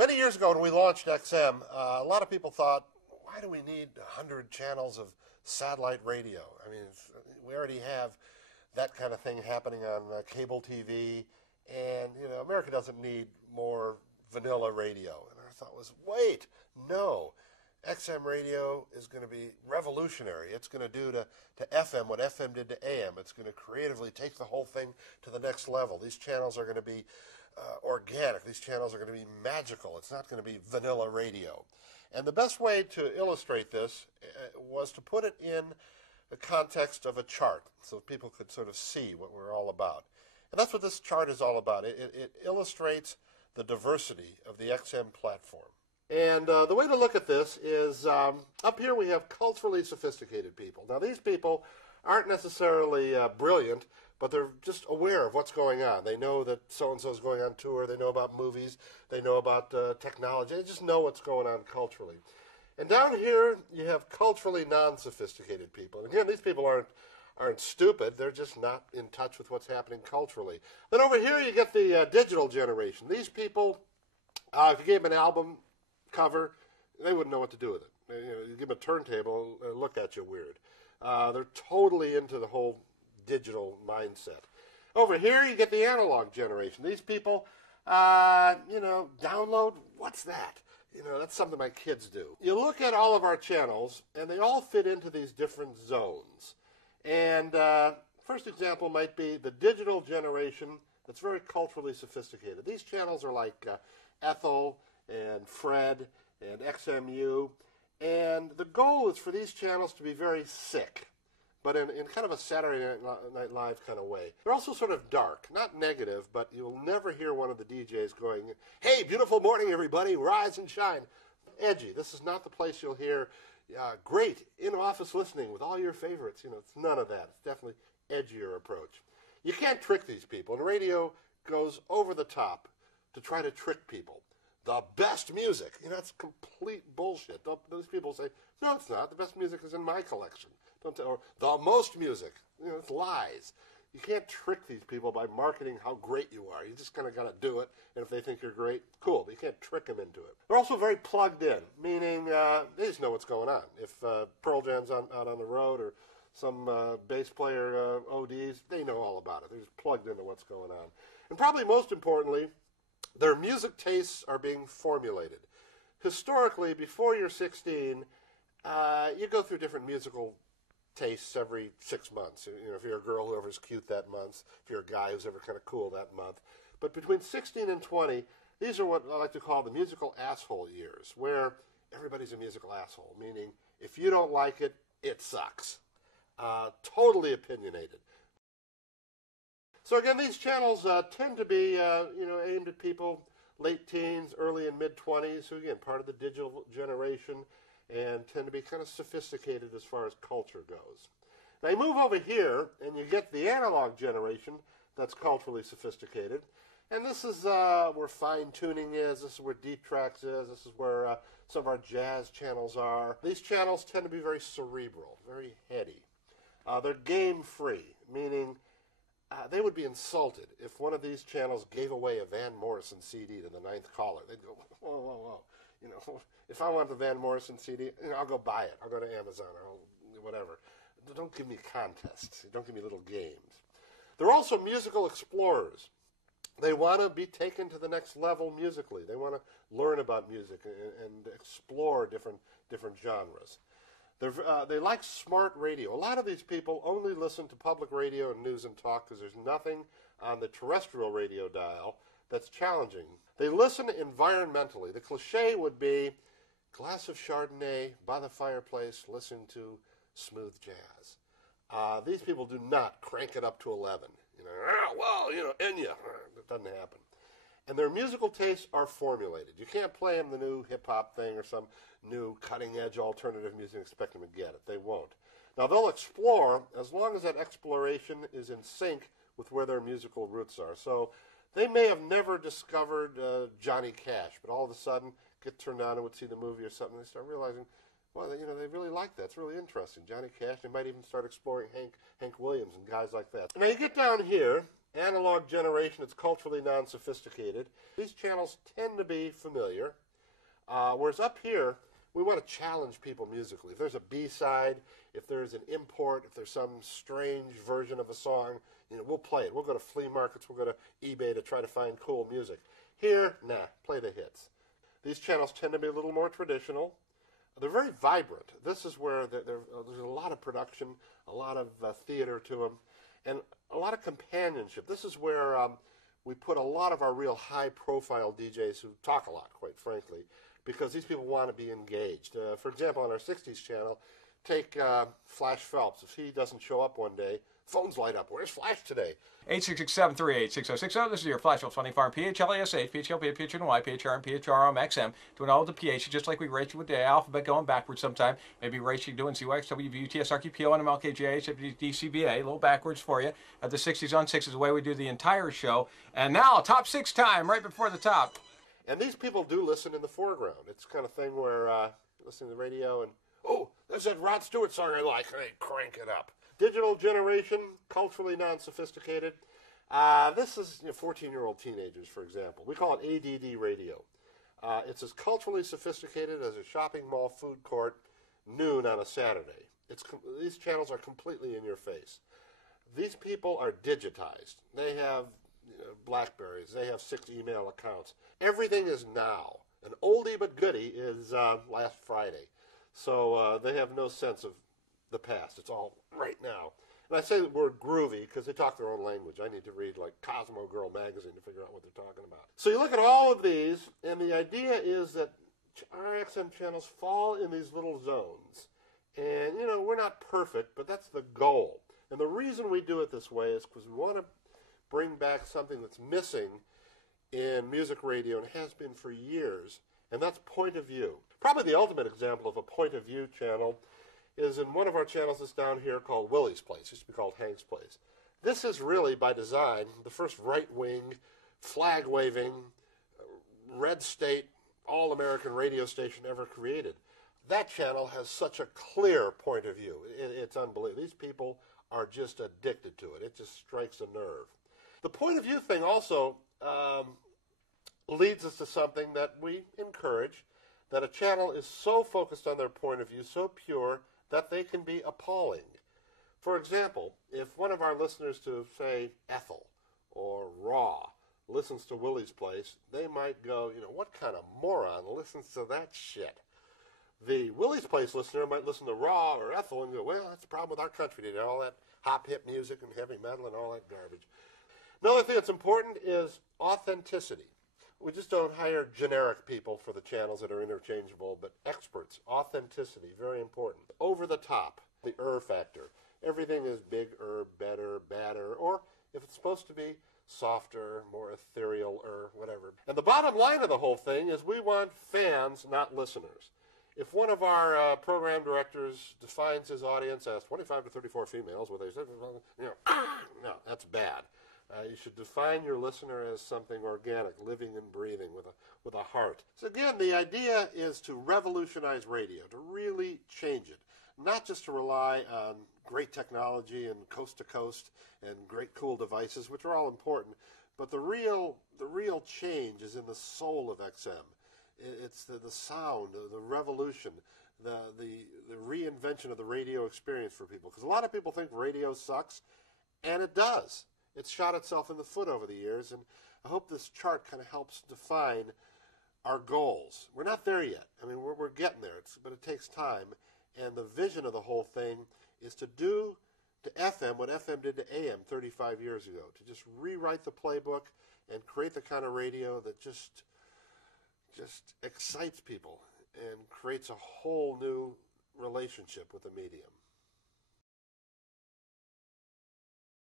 Many years ago when we launched XM, a lot of people thought, why do we need 100 channels of satellite radio? I mean, we already have that kind of thing happening on cable TV, and America doesn't need more vanilla radio. And our thought was, wait, no. XM radio is going to be revolutionary. It's going to do to FM what FM did to AM. It's going to creatively take the whole thing to the next level. These channels are going to be organic. These channels are going to be magical. It's not going to be vanilla radio. And the best way to illustrate this was to put it in the context of a chart so people could sort of see what we're all about. And that's what this chart is all about. It illustrates the diversity of the XM platform. And the way to look at this is up here we have culturally sophisticated people. Now these people aren't necessarily brilliant, but they're just aware of what's going on. They know that so-and-so is going on tour. They know about movies. They know about technology. They just know what's going on culturally. And down here you have culturally non-sophisticated people. And again, these people aren't stupid. They're just not in touch with what's happening culturally. Then over here you get the digital generation. These people, if you gave them an album cover, they wouldn't know what to do with it. You give them a turntable, they'll look at you weird. They're totally into the whole digital mindset. Over here, you get the analog generation. These people, download, what's that? That's something my kids do. You look at all of our channels, and they all fit into these different zones. And first example might be the digital generation that's very culturally sophisticated. These channels are like Ethel and Fred and XMU. And the goal is for these channels to be very sick, but in kind of a Saturday Night Live kind of way. They're also sort of dark, not negative, but you'll never hear one of the DJs going, "Hey, beautiful morning, everybody, rise and shine." Edgy. This is not the place you'll hear, "Great, in-office listening with all your favorites." It's none of that. It's definitely edgier approach. You can't trick these people, and radio goes over the top to try to trick people. The best music. That's complete bullshit. Those people say, no, it's not. The best music is in my collection. Or the most music. It's lies. You can't trick these people by marketing how great you are. You just kind of got to do it, and if they think you're great, cool. But you can't trick them into it. They're also very plugged in, meaning they just know what's going on. If Pearl Jam's out on the road or some bass player ODs, they know all about it. They're just plugged into what's going on. And probably most importantly, their music tastes are being formulated. Historically, before you're 16, you go through different musical tastes every 6 months. If you're a girl, whoever's cute that month. If you're a guy, who's ever kind of cool that month. But between 16 and 20, these are what I like to call the musical asshole years, where everybody's a musical asshole, meaning if you don't like it, it sucks. Totally opinionated. So again, these channels tend to be, aimed at people late teens, early and mid-20s, who again, part of the digital generation, and tend to be kind of sophisticated as far as culture goes. Now you move over here, and you get the analog generation that's culturally sophisticated, and this is where fine-tuning is, this is where Deep Tracks is, this is where some of our jazz channels are. These channels tend to be very cerebral, very heady. They're game-free, meaning they would be insulted if one of these channels gave away a Van Morrison CD to the ninth caller. They'd go, whoa, whoa, whoa. If I want the Van Morrison CD, I'll go buy it. I'll go to Amazon or whatever. Don't give me contests. Don't give me little games. They're also musical explorers. They want to be taken to the next level musically. They want to learn about music and explore different genres. They like smart radio. A lot of these people only listen to public radio and news and talk because there's nothing on the terrestrial radio dial that's challenging. They listen environmentally. The cliche would be glass of Chardonnay by the fireplace, listen to smooth jazz. These people do not crank it up to 11. Enya. That doesn't happen. And their musical tastes are formulated. You can't play them the new hip-hop thing or some new cutting-edge alternative music and expect them to get it. They won't. Now, they'll explore as long as that exploration is in sync with where their musical roots are. So they may have never discovered Johnny Cash, but all of a sudden get turned on and would see the movie or something, and they start realizing, well, they really like that. It's really interesting. Johnny Cash. They might even start exploring Hank Williams and guys like that. Now, you get down here, Analog generation, it's culturally non-sophisticated. These channels tend to be familiar, whereas up here, we want to challenge people musically. If there's a B-side, if there's an import, if there's some strange version of a song, we'll play it. We'll go to flea markets, we'll go to eBay to try to find cool music. Here, nah, play the hits. These channels tend to be a little more traditional. They're very vibrant. This is where there's a lot of production, a lot of theater to them, and a lot of companionship. This is where we put a lot of our real high-profile DJs who talk a lot, quite frankly, because these people want to be engaged. For example, on our 60s channel, take Flash Phelps. If he doesn't show up one day, phones light up. Where's Flash today? 866-738-6060. This is your Flash Phelps Funny Farm. PHLASH, PHLP, PHNY, PHRM, PHRM, XM. Doing all the PH, just like we rate you with the alphabet going backwards sometime. Maybe rate you doing CYX, WV, UTS, RQPO, NML, KJH, DCBA. A little backwards for you. At the 60s on 6 is the way we do the entire show. And now, top 6 time, right before the top. And these people do listen in the foreground. It's the kind of thing where listening to the radio and, oh, there's that Rod Stewart song I like. Hey, crank it up. Digital generation, culturally non-sophisticated. This is 14-year-old teenagers, for example. We call it ADD radio. It's as culturally sophisticated as a shopping mall food court noon on a Saturday. These channels are completely in your face. These people are digitized. They have Blackberries. They have 6 email accounts. Everything is now. An oldie but goodie is last Friday. So they have no sense of the past. It's all right now. And I say the word groovy because they talk their own language. I need to read like Cosmo Girl magazine to figure out what they're talking about. So you look at all of these, and the idea is that our XM channels fall in these little zones. And, we're not perfect, but that's the goal. And the reason we do it this way is because we want to bring back something that's missing in music radio and has been for years, and that's point of view. Probably the ultimate example of a point of view channel is in one of our channels that's down here called Willie's Place. It used to be called Hank's Place. This is really, by design, the first right-wing, flag-waving, red state, all-American radio station ever created. That channel has such a clear point of view. It's unbelievable. These people are just addicted to it. It just strikes a nerve. The point of view thing also leads us to something that we encourage, that a channel is so focused on their point of view, so pure, that they can be appalling. For example, if one of our listeners to, say, Ethel or Raw listens to Willie's Place, they might go, what kind of moron listens to that shit? The Willie's Place listener might listen to Raw or Ethel and go, well, that's the problem with our country today, all that hop-hip music and heavy metal and all that garbage. Another thing that's important is authenticity. We just don't hire generic people for the channels that are interchangeable, but experts. Authenticity, very important. Over the top, the factor. Everything is bigger, better, badder, or if it's supposed to be, softer, more ethereal, or whatever. And the bottom line of the whole thing is we want fans, not listeners. If one of our program directors defines his audience as 25 to 34 females, where they say, no, that's bad. You should define your listener as something organic, living and breathing with a heart. So again, the idea is to revolutionize radio, to really change it, not just to rely on great technology and coast to coast and great cool devices, which are all important, but the real change is in the soul of XM. It's the sound, the revolution, the reinvention of the radio experience for people. Because a lot of people think radio sucks, and it does. It's shot itself in the foot over the years, and I hope this chart kind of helps define our goals. We're not there yet. I mean, we're getting there, but it takes time. And the vision of the whole thing is to do to FM what FM did to AM 35 years ago, to just rewrite the playbook and create the kind of radio that just excites people and creates a whole new relationship with the medium.